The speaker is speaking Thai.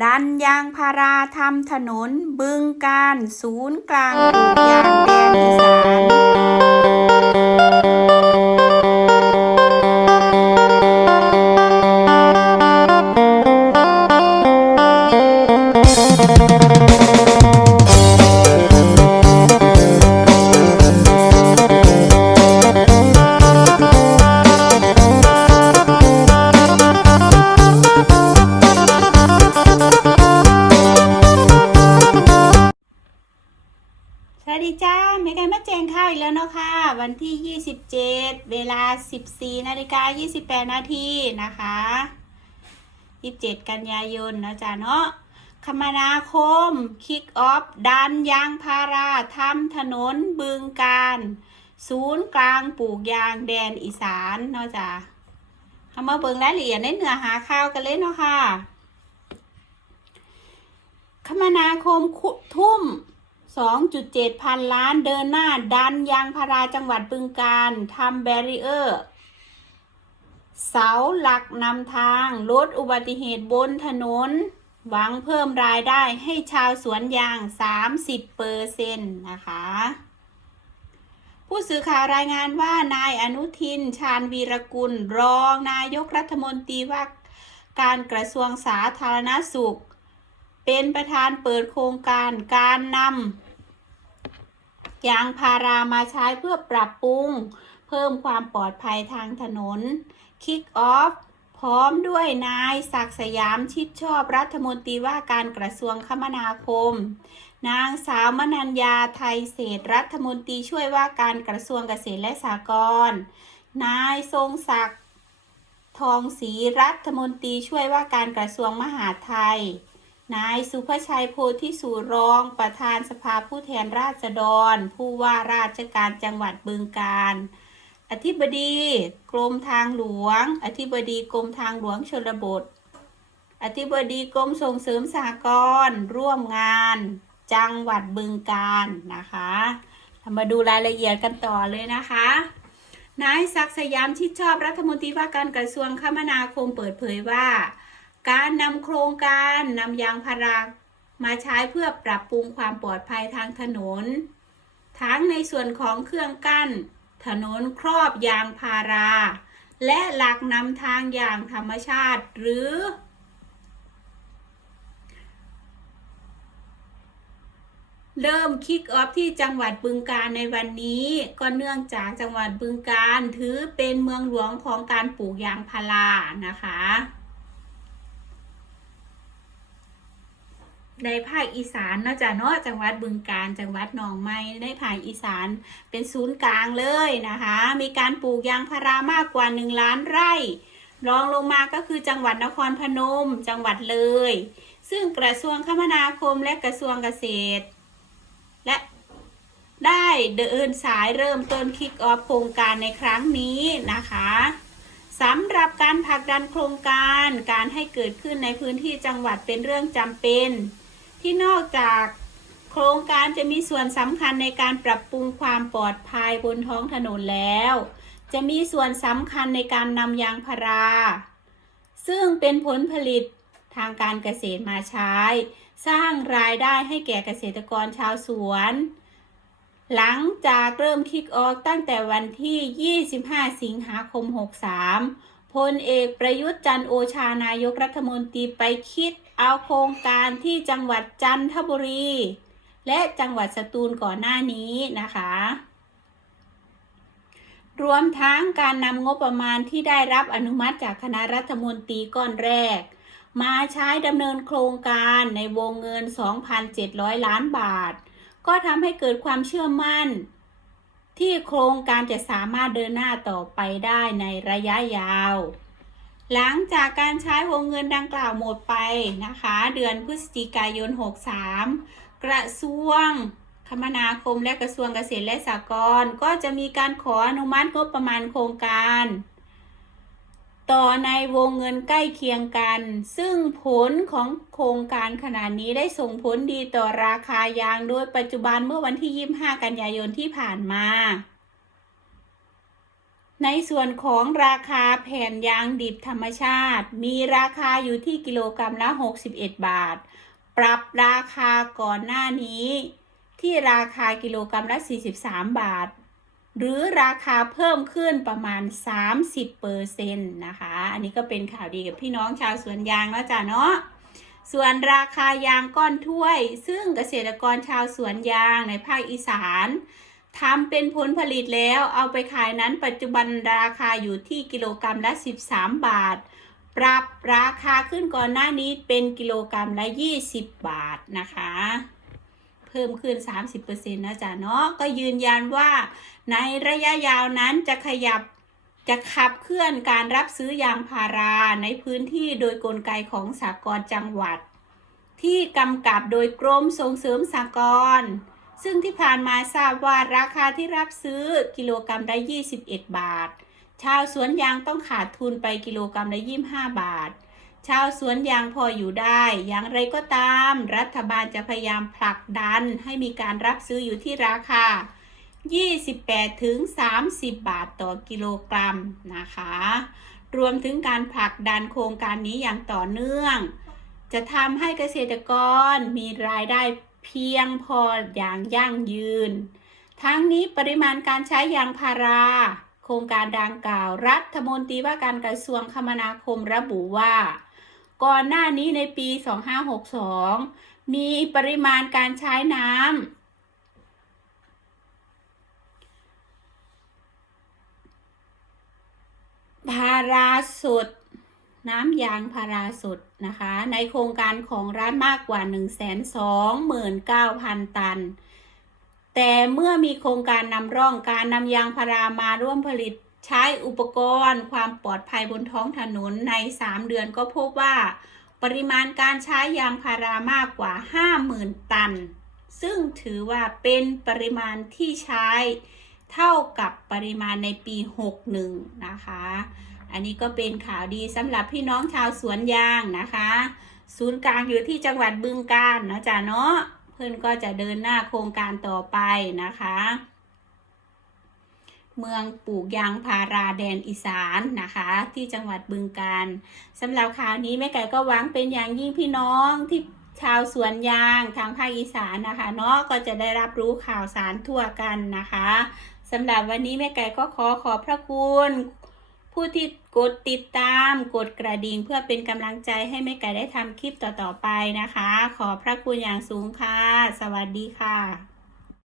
ดันยางพาราทำถนนบึงการศูนย์กลางปลูกยางแดนอีสาน ดีจ้าเมกันมาแจงข้าวอีกแล้วเนาะค่ะ วันที่ 27 เวลา 14นาฬิกา28 นาทีนะคะ 27 กันยายนนะจ๊ะเนาะคมนาคม คิกออฟ ดันยางพาราทำถนนบึงการ ศูนย์กลางปลูกยางแดนอีสานเนาะจ๊ะทำมาเบิ่งรายละเอียดในเนื้อหาข่าวกันเลยเนาะค่ะ คมนาคมคุทุ่ม 2.7 พันล้านเดินหน้าดันยางพาราจังหวัดบึงการทำแบรีเออร์ เสาหลักนำทางลดอุบัติเหตุบนถนน หวังเพิ่มรายได้ให้ชาวสวนยาง 30เปอร์เซ็นต์นะคะ ผู้สื่อข่าวรายงานว่านายอนุทิน ชาญวีรกุล รองนายกรัฐมนตรีว่าการกระทรวงสาธารณสุข เป็นประธานเปิดโครงการการนำยางพารามาใช้เพื่อปรับปรุง เพิ่มความปลอดภัยทางถนน Kick Off พร้อมด้วยนายศักสยามชิดชอบรัฐมนตรีว่าการกระทรวงคมนาคม นางสาวมนัญญาไทยเศษรัฐมนตรีช่วยว่าการกระทรวงเกษตรและสหกรณ์นายทรงศักดิ์ทองศรีรัฐมนตรีช่วยว่าการกระทรวงมหาดไทย นายสุภชัยโพธิสุรองประธานสภาผู้แทนราษฎร ผู้ว่าราชการจังหวัดบึงกาฬอธิบดีกรมทางหลวง อธิบดีกรมทางหลวงชนบท อธิบดีกรมส่งเสริมสหกรณ์ร่วมงานจังหวัดบึงกาฬนะคะามาดูรายละเอียดกันต่อเลยนะคะ นายศักดิ์สยามชิดชอบรัฐมนตรีว่าการกระทรวงคมนาคมเปิดเผยว่า การนำโครงการนำยางพารามาใช้เพื่อปรับปรุงความปลอดภัยทางถนน ทั้งในส่วนของเครื่องกั้น ถนนครอบยางพารา และหลักนำทางอย่างธรรมชาติหรือ เริ่มคิกออฟที่จังหวัดบึงการในวันนี้ ก็เนื่องจากจังหวัดบึงการถือเป็นเมืองหลวงของการปลูกยางพารานะคะ ในภาคอีสานนอกจากเนาะจังหวัดบึงกาฬจังหวัดหนองไม้ในภาคอีสานเป็นศูนย์กลางเลยนะคะ มีการปลูกยางพารามากกว่า 1 ล้านไร่ รองลงมาก็คือจังหวัดนครพนม จังหวัดเลย ซึ่งกระทรวงคมนาคมและกระทรวงเกษตร และได้เดินสายเริ่มต้นคิกออฟโครงการในครั้งนี้นะคะสำหรับการผลักดันโครงการการให้เกิดขึ้นในพื้นที่จังหวัดเป็นเรื่องจำเป็น ที่นอกจากโครงการจะมีส่วนสำคัญในการปรับปรุงความปลอดภัยบนท้องถนนแล้ว จะมีส่วนสำคัญในการนำยางพารา ซึ่งเป็นผลผลิตทางการเกษตรมาใช้ สร้างรายได้ให้แก่เกษตรกรชาวสวน หลังจากเริ่มคิกออกตั้งแต่วันที่ 25 สิงหาคม 63 พลเอกประยุทธ์จันโอชานายกรัฐมนตรีไปคิดเอาโครงการที่จังหวัดจันทบุรี และจังหวัดสตูลก่อนหน้านี้นะคะ รวมทั้งการนำงบประมาณที่ได้รับอนุมัติจากคณะรัฐมนตรีก้อนแรก มาใช้ดำเนินโครงการในวงเงิน 2,700 ล้านบาท ก็ทำให้เกิดความเชื่อมั่น ที่โครงการจะสามารถเดินหน้าต่อไปได้ในระยะยาว หลังจากการใช้วงเงินดังกล่าวหมดไปนะคะ เดือนพฤศจิกายน 63 กระทรวงคมนาคมและกระทรวงเกษตรและสหกรณ์ก็จะมีการขออนุมัติงบประมาณโครงการ ต่อในวงเงินใกล้เคียงกัน ซึ่งผลของโครงการขนาดนี้ได้ส่งผลดีต่อราคายางโดยปัจจุบันเมื่อวันที่ 25 กันยายนที่ผ่านมา ในส่วนของราคาแผ่นยางดิบธรรมชาติ มีราคาอยู่ที่กิโลกรัมละ 61 บาท ปรับราคาก่อนหน้านี้ ที่ราคากิโลกรัมละ 43 บาท หรือราคาเพิ่มขึ้นประมาณ 30เปอร์เซ็นต์นะคะ อันนี้ก็เป็นข่าวดีกับพี่น้องชาวสวนยางแล้วจ้ะเนาะส่วนราคายางก้อนถ้วย ซึ่งเกษตรกรชาวสวนยางในภาคอีสานทำเป็นผลผลิตแล้วเอาไปขายนั้นปัจจุบันราคาอยู่ที่กิโลกรัมละ 13 บาท ปรับราคาขึ้นก่อนหน้านี้เป็นกิโลกรัมละ 20 บาทนะคะ เพิ่มขึ้น 30%นะจ๊ะเนาะก็ยืนยันว่าในระยะยาวนั้นจะขยับจะขับเคลื่อนการรับซื้อยางพาราในพื้นที่โดยกลไกของสากลจังหวัด ที่กำกับโดยกรมส่งเสริมสากลซึ่งที่ผ่านมาทราบว่าราคาที่รับซื้อกิโลกรัมละ21 บาท ชาวสวนยางต้องขาดทุนไปกิโลกรัมละ25 บาท ชาวสวนยางพออยู่ได้ อย่างไรก็ตาม รัฐบาลจะพยายามผลักดันให้มีการรับซื้ออยู่ที่ราคา 28 ถึง 30 บาทต่อกิโลกรัมนะคะ รวมถึงการผลักดันโครงการนี้อย่างต่อเนื่อง จะทำให้เกษตรกรมีรายได้เพียงพออย่างยั่งยืน ทั้งนี้ปริมาณการใช้ยางพารา โครงการดังกล่าว รัฐมนตรีว่าการกระทรวงคมนาคมระบุว่า ก่อนหน้านี้ในปี 2562 มีปริมาณการใช้น้ำพาราสุดน้ำยางพาราสุดนะคะ ในโครงการของรัฐมากกว่า 129,000 ตัน แต่เมื่อมีโครงการนำร่องการนำยางพารามาร่วมผลิต ใช้อุปกรณ์ความปลอดภัยบนท้องถนนใน 3 เดือนก็พบว่า ปริมาณการใช้ยางพารามากกว่า 50,000 ตัน ซึ่งถือว่าเป็นปริมาณที่ใช้เท่ากับปริมาณในปี 61 นะคะ อันนี้ก็เป็นข่าวดีสำหรับพี่น้องชาวสวนยางนะคะ ศูนย์กลางอยู่ที่จังหวัดบึงกาฬนะจ๊ะเนาะเพื่อนก็จะเดินหน้าโครงการต่อไปนะคะ เมืองปลูกยางพาราแดนอีสานนะคะ ที่จังหวัดบึงกาฬสำหรับข่าวนี้แม่ไก่ก็หวังเป็นอย่างยิ่งพี่น้องที่ชาวสวนยางทางภาคอีสานนะคะเนาะก็จะได้รับรู้ข่าวสารทั่วกันนะคะสำหรับวันนี้แม่ไก่ก็ขอขอบพระคุณ ผู้ที่กดติดตามกดกระดิ่งเพื่อเป็นกำลังใจให้แม่ไก่ได้ทำคลิปต่อๆไปนะคะ ขอพระคุณอย่างสูงค่ะ สวัสดีค่ะ